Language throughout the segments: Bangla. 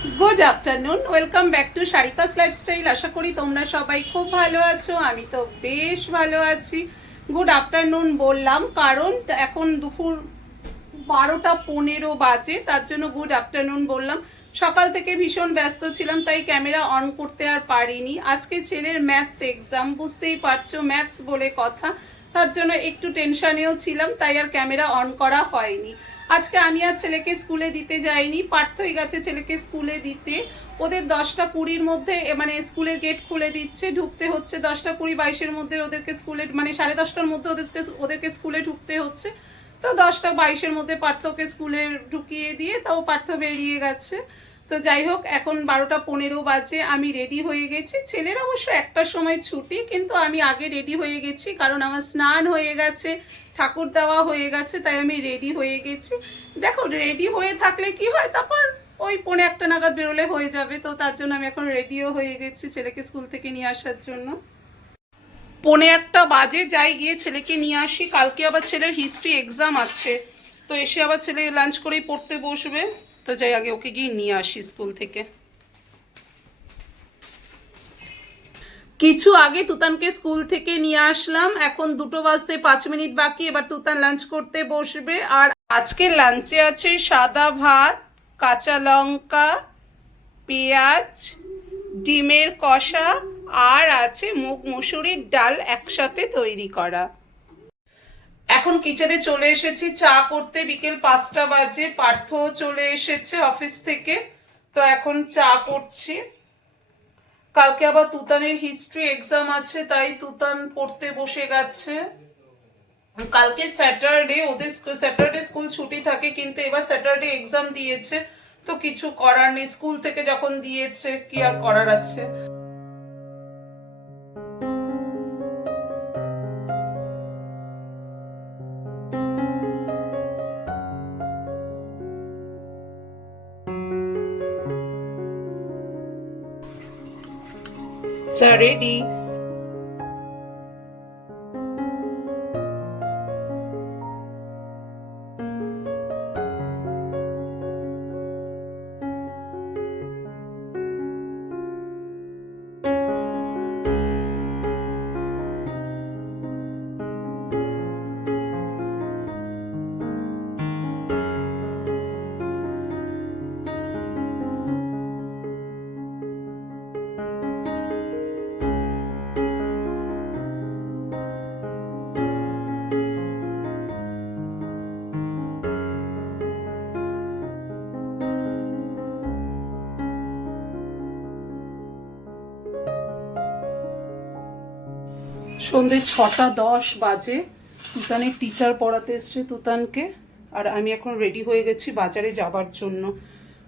Good afternoon welcome back to Sarika's lifestyle আশা করি তোমরা সবাই খুব ভালো আছো, আমি তো বেশ ভালো আছি। গুড আফটারনুন বললাম, কারণ এখন দুপুর বারোটা পনেরো বাজে, তার জন্য গুড আফটারনুন বললাম। সকাল থেকে ভীষণ ব্যস্ত ছিলাম, তাই ক্যামেরা অন করতে আর পারিনি। আজকে ছেলের ম্যাথস এক্সাম বুঝতেই পারছ ম্যাথস বলে কথা। তার জন্য একটু টেনশনেও ছিলাম, তাই আর ক্যামেরা অন করা হয়নি। আজকে আমি আর ছেলেকে স্কুলে দিতে যাইনি পার্থই গেছে ছেলেকে স্কুলে দিতে। ওদের দশটা কুড়ির মধ্যে মানে স্কুলের গেট খুলে দিচ্ছে, ঢুকতে হচ্ছে দশটা কুড়ি, বাইশের মধ্যে ওদেরকে স্কুলে মানে সাড়ে দশটার মধ্যে ওদেরকে ওদেরকে স্কুলে ঢুকতে হচ্ছে। তো দশটা বাইশের মধ্যে পার্থকে স্কুলে ঢুকিয়ে দিয়ে তাও পার্থ বেরিয়ে গেছে। তো যাই হোক, এখন বারোটা পনেরো বাজে, আমি রেডি হয়ে গেছি। ছেলের অবশ্য একটার সময় ছুটি, কিন্তু আমি আগে রেডি হয়ে গেছি, কারণ আমার স্নান হয়ে গেছে, ঠাকুর দেওয়া হয়ে গেছে, তাই আমি রেডি হয়ে গেছি। দেখো রেডি হয়ে থাকলে কি হয়? তারপর ওই পৌনে একটা নাগাদ বেরোলে হয়ে যাবে, তো তার জন্য আমি এখন রেডিও হয়ে গেছি ছেলেকে স্কুল থেকে নিয়ে আসার জন্য। পৌনে একটা বাজে, যাই গিয়ে ছেলেকে নিয়ে আসি। কালকে আবার ছেলের হিস্ট্রি এক্সাম আছে, তো এসে আবার ছেলে লাঞ্চ করেই পড়তে বসবে। তো যাই, আগে ওকে গিয়ে নিয়ে আসি স্কুল থেকে। কিছু আগে তুতানকে স্কুল থেকে নিয়ে আসলাম। এখন দুটো বাজতে পাঁচ মিনিট বাকি, এবার তুতান লাঞ্চ করতে বসবে। আর আজকে লাঞ্চে আছে সাদা ভাত, কাঁচা লঙ্কা, পেঁয়াজ, ডিমের কষা, আর আছে মুগ মুসুরির ডাল একসাথে তৈরি করা। এখন কিচেনে চলে এসেছি, চা করতে বিকেল পাঁচটা বাজে, পার্থ চলে এসেছে অফিস থেকে, তো এখন চা করছি। কালকে আবার তুতানের হিস্ট্রি এক্সাম আছে, তাই তুতান পড়তে বসে গেছে। কালকে স্যাটারডে ওদের স্যাটারডে স্কুল ছুটি থাকে, কিন্তু এবার স্যাটারডে এক্সাম দিয়েছে, তো কিছু করার নেই। স্কুল থেকে যখন দিয়েছে, কি আর করার আছে? চা রেডি সন্ধে ছটা দশ বাজে। তুতানের টিচার পড়াতে এসছে তুতানকে। আর আমি এখন রেডি হয়ে গেছি বাজারে যাবার জন্য।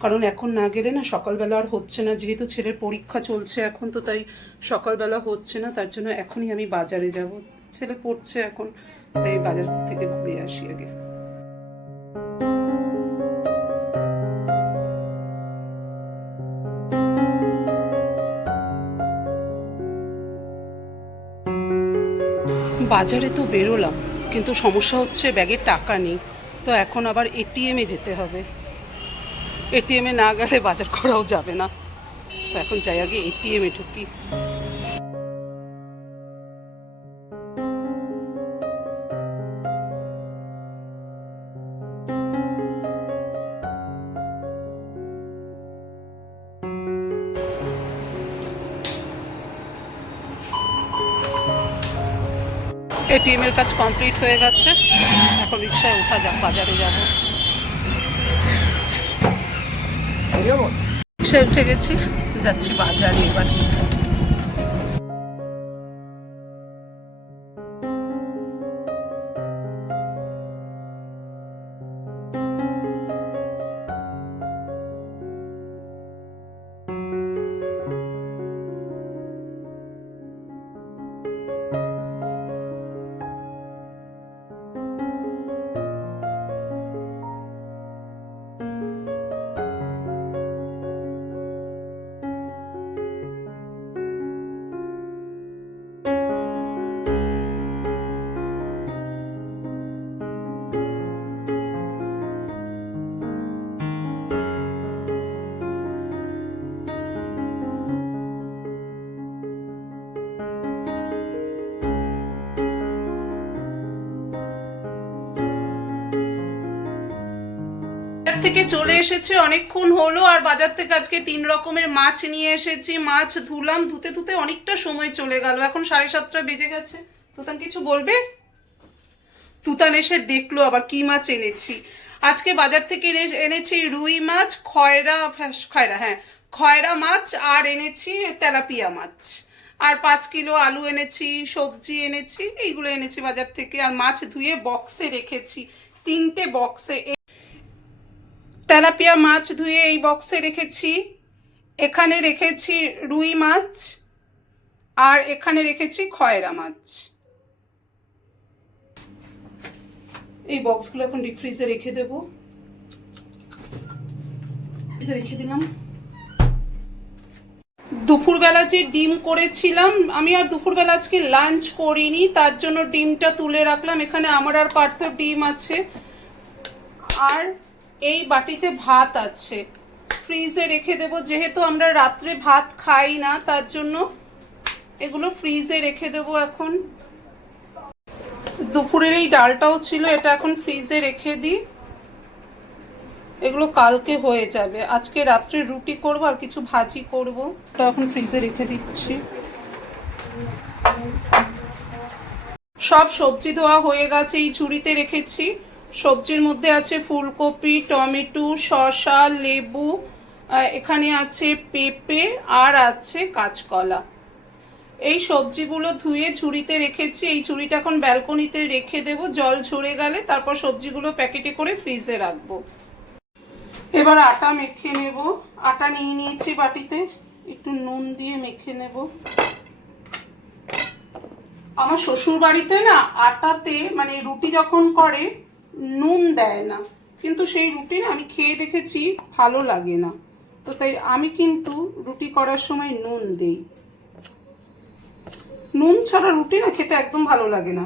কারণ এখন না গেলে না সকালবেলা আর হচ্ছে না। যেহেতু ছেলের পরীক্ষা চলছে এখন, তো তাই সকালবেলা হচ্ছে না। তার জন্য এখনই আমি বাজারে যাব। ছেলে পড়ছে এখন, তাই বাজার থেকে ঘুরে আসি আগে। বাজারে তো বেরোলাম, কিন্তু সমস্যা হচ্ছে ব্যাগে টাকা নেই, তো এখন আবার এটিএমে যেতে হবে। এটিএমে না গেলে বাজার করাও যাবে না। তো এখন যাই আগে এটিএমে ঢুকি। এটিএম এর কাজ কমপ্লিট হয়ে গেছে। এখন রিক্সায় উঠা যাক, বাজারে যাব। রিক্সায় উঠে গেছি, যাচ্ছি বাজারে এবার। থেকে চলে এসেছে অনেকক্ষণ হলো আর বাজার থেকে আজকে তিন রকমের মাছ নিয়ে এসেছি। মাছ ধুলাম ধুতে ধুতে অনেকটা সময় চলে গেল। এখন সাড়ে সাতটা বেজে গেছে। তুতান কিছু বলবে? তুতান এসে দেখল আবার কি মাছ এনেছি। আজকে বাজার থেকে এনে- এনেছি রুই মাছ খয়রা খয়রা হ্যাঁ খয়রা মাছ আর এনেছি তেলাপিয়া মাছ। আর পাঁচ কিলো আলু এনেছি সবজি এনেছি এইগুলো এনেছি বাজার থেকে। আর মাছ ধুয়ে বক্সে রেখেছি। তিনটে বক্সে তেলাপিয়া মাছ ধুয়ে এই বক্সে রেখেছি। এখানে রেখেছি রুই মাছ আর এখানে রেখেছি খয়রা মাছ। এই বক্সগুলো এখন ডিপ ফ্রিজে রেখে দেব। ফ্রিজে রেখে দিলাম। দুপুরবেলা যে ডিম করেছিলাম, আমি আর দুপুরবেলা আজকে লাঞ্চ করিনি, তার জন্য ডিমটা তুলে রাখলাম। এখানে আমার আর পার্থর ডিম আছে। আর এই বাটিতে ভাত আছে। ফ্রিজে রেখে দেব, যেহেতু আমরা রাত্রে ভাত খাই না, তার জন্য এগুলো ফ্রিজে রেখে দেব এখন। দুপুরের এই ডালটাও ছিল, এটা এখন ফ্রিজে রেখে দিই। এগুলো কালকে হয়ে যাবে। আজকে রাত্রে রুটি করব আর কিছু ভাজি করব। এটা এখন ফ্রিজে রেখে দিচ্ছি। সব সবজি ধোয়া হয়ে গেছে, এই ঝুড়িতে রেখেছি। সবজির মধ্যে আছে ফুলকপি, টমেটো, শসা, লেবু এখানে আছে পেঁপে আর আছে কাঁচকলা। এই সবজিগুলো ধুয়ে ঝুড়িতে রেখেছি। এই ঝুড়িটা এখন ব্যালকনিতে রেখে দেব। জল ঝরে গেলে তারপর সবজিগুলো প্যাকেটে করে ফ্রিজে রাখব। এবার আটা মেখে নেব। আটা নিয়ে নিয়েছি বাটিতে। একটু নুন দিয়ে মেখে নেব। আমার শ্বশুর বাড়িতে না আটাতে মানে রুটি যখন করে নুন দেয় না। কিন্তু সেই রুটি আমি খেয়ে দেখেছি ভালো লাগে না। তো তাই আমি কিন্তু রুটি করার সময় নুন দেই। নুন ছাড়া রুটি না খেতে একদম ভালো লাগে না।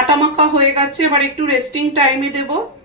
আটা মাখা হয়ে গেছে, এবার একটু রেস্টিং টাইমে দেবো।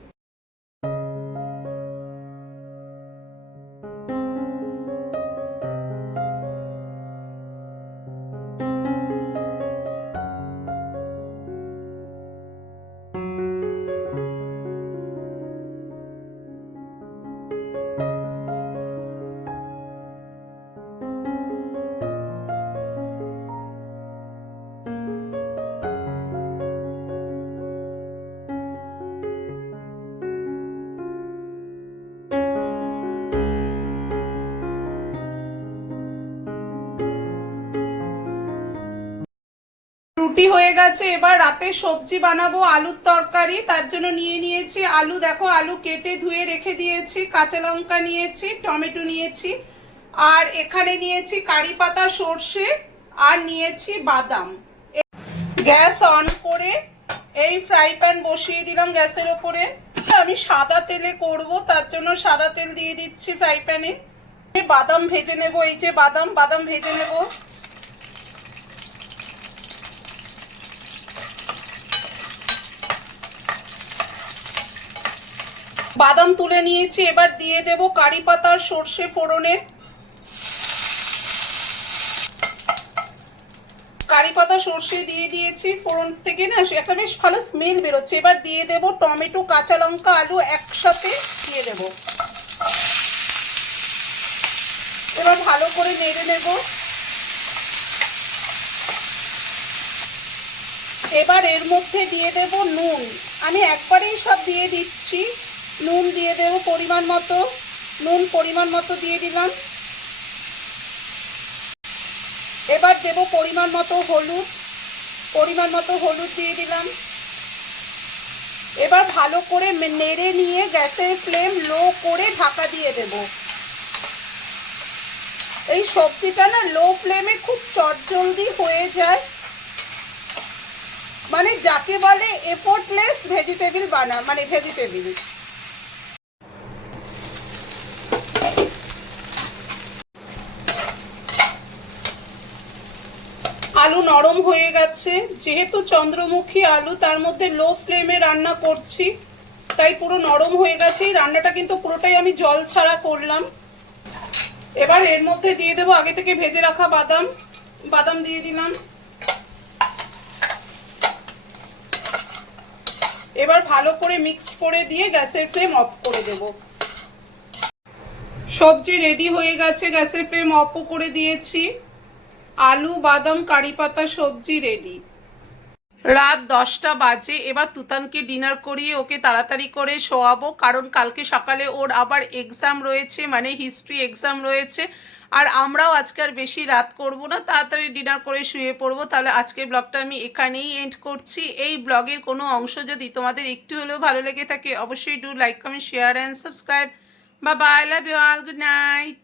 রুটি হয়ে গেছে, এবার রাতে সবজি বানাবো, আলুর তরকারি, তার জন্য নিয়ে নিয়েছি আলু, দেখো আলু কেটে ধুয়ে রেখে দিয়েছি, কাঁচা লঙ্কা নিয়েছি, টমেটো নিয়েছি, আর এখানে নিয়েছি কারি পাতা, সর্ষে, আর নিয়েছি বাদাম। গ্যাস অন করে এই ফ্রাই প্যান বসিয়ে দিলাম গ্যাসের ওপরে। আমি সাদা তেলে করব, তার জন্য সাদা তেল দিয়ে দিচ্ছি ফ্রাই প্যানে। বাদাম ভেজে নেব, এই যে বাদাম বাদাম ভেজে নেব। বাদাম তুলে নিয়েছি, এবার দিয়ে দেব কারি পাতার সর্ষে ফোড়নে কারি পাতা সর্ষে দিয়ে দিয়েছি ফোড়ন থেকে না একটা বেশ ভালো স্মেল বেরোচ্ছে। এবার দিয়ে দেব টমেটো, কাঁচা লঙ্কা, আলু একসাথে দিয়ে দেব। এবার ভালো করে নেড়ে নেব। এবার এর মধ্যে দিয়ে দেব নুন। আমি একবারেই সব দিয়ে দিচ্ছি। নুন দিয়ে দেব পরিমাণ মতো। নুন পরিমাণ মতো দিয়ে দিলাম। এবার দেব পরিমাণ মতো হলুদ। পরিমাণ মতো হলুদ দিয়ে দিলাম। এবার ভালো করে নেড়ে নিয়ে গ্যাসের ফ্লেম লো করে ঢাকা দিয়ে দেব। এই সবজিটা না লো ফ্লেমে খুব চটজলদি হয়ে যায়। মানে যাকে বলে এফোর্টলেস ভেজিটেবল বানা মানে ভেজিটেবল আলু নরম হয়ে গেছে। যেহেতু চন্দ্রমুখী আলু, তার মধ্যে লো ফ্লেমে রান্না করছি। তাই পুরো নরম হয়ে গেছে। রান্নাটা কিন্তু পুরোটাই আমি জল ছাড়া করলাম। এবার এর মধ্যে দিয়ে দেবো আগে থেকে ভেজে রাখা বাদাম। বাদাম দিয়ে দিলাম। এবার ভালো করে মিক্স করে দিয়ে গ্যাসের ফ্লেম অফ করে দেব। সবজি রেডি হয়ে গেছে। গ্যাসের ফ্লেম অফও করে দিয়েছি। আলু, বাদাম, কারি পাতা, সবজি রেডি রাত দশটা বাজে, এবার তুতানকে ডিনার করিয়ে ওকে তাড়াতাড়ি করে শোয়াবো, কারণ কালকে সকালে ওর আবার এক্সাম রয়েছে মানে হিস্ট্রি এক্সাম রয়েছে। আর আমরাও আজকে আর বেশি রাত করব না, তাড়াতাড়ি ডিনার করে শুয়ে পড়ব। তাহলে আজকের ব্লগটা আমি এখানেই এন্ড করছি। এই ব্লগের কোনো অংশ যদি তোমাদের একটু হলেও ভালো লেগে থাকে, অবশ্যই do like comment share and subscribe বা bye love you all good night